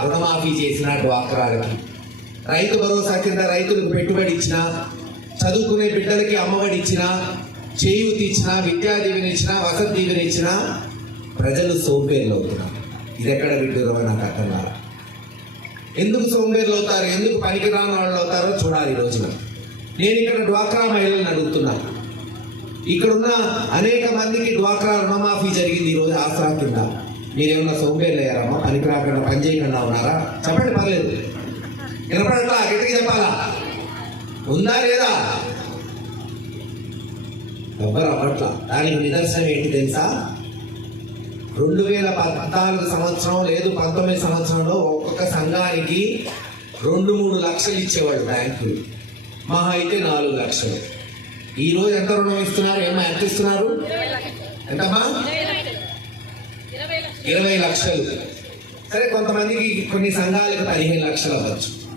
రుణమాఫీ చేసిన డ్వాక్రాలకి రైతు భరోసా కింద రైతులకు పెట్టుబడి ఇచ్చిన చదువుకునే బిడ్డలకి అమ్మఒడి ఇచ్చిన చేయూతి ఇచ్చిన విద్యా దీవెన ఇచ్చిన వసతి దీవెన ఇచ్చిన ప్రజలు సోంబేర్లు అవుతున్నారు. ఇది ఎక్కడ విడ్డూరమో నాకు అర్థం కాదు ఎందుకు సోంబేర్లు అవుతారు? ఎందుకు పనికిరాని వాళ్ళు అవుతారో చూడాలి ఈ రోజున. నేను ఇక్కడ డ్వాక్రా మహిళలను అడుగుతున్నాను ఇక్కడున్న అనేక మందికి డ్వాక్రా రుణమాఫీ జరిగింది ఈరోజు ఆసరా కింద. మీరేమన్నా సోంబేర్లు అయ్యారమ్మా పనికి రాకుండా పని చేయకుండా ఉన్నారా? చెప్పండి పర్లేదు. నిలబడట్లా గట్టిగా చెప్పాలా? ఉందా లేదా? ఎవ్వరు అవ్వట్లా. దానికి నిదర్శనం ఏంటి తెలుసా? రెండు వేల పద్నాలుగు సంవత్సరం లేదు పంతొమ్మిది సంవత్సరంలో ఒక్కొక్క సంఘానికి రెండు మూడు లక్షలు ఇచ్చేవాడు బ్యాంకులు. మహా అయితే నాలుగు లక్షలు. ఈరోజు ఎంత రుణం ఇస్తున్నారు? ఏమో ఎంత ఇస్తున్నారు? ఎంతమ్మా? ఇరవై లక్షలు. సరే కొంతమందికి కొన్ని సంఘాలకు పదిహేను లక్షలు అవ్వచ్చు.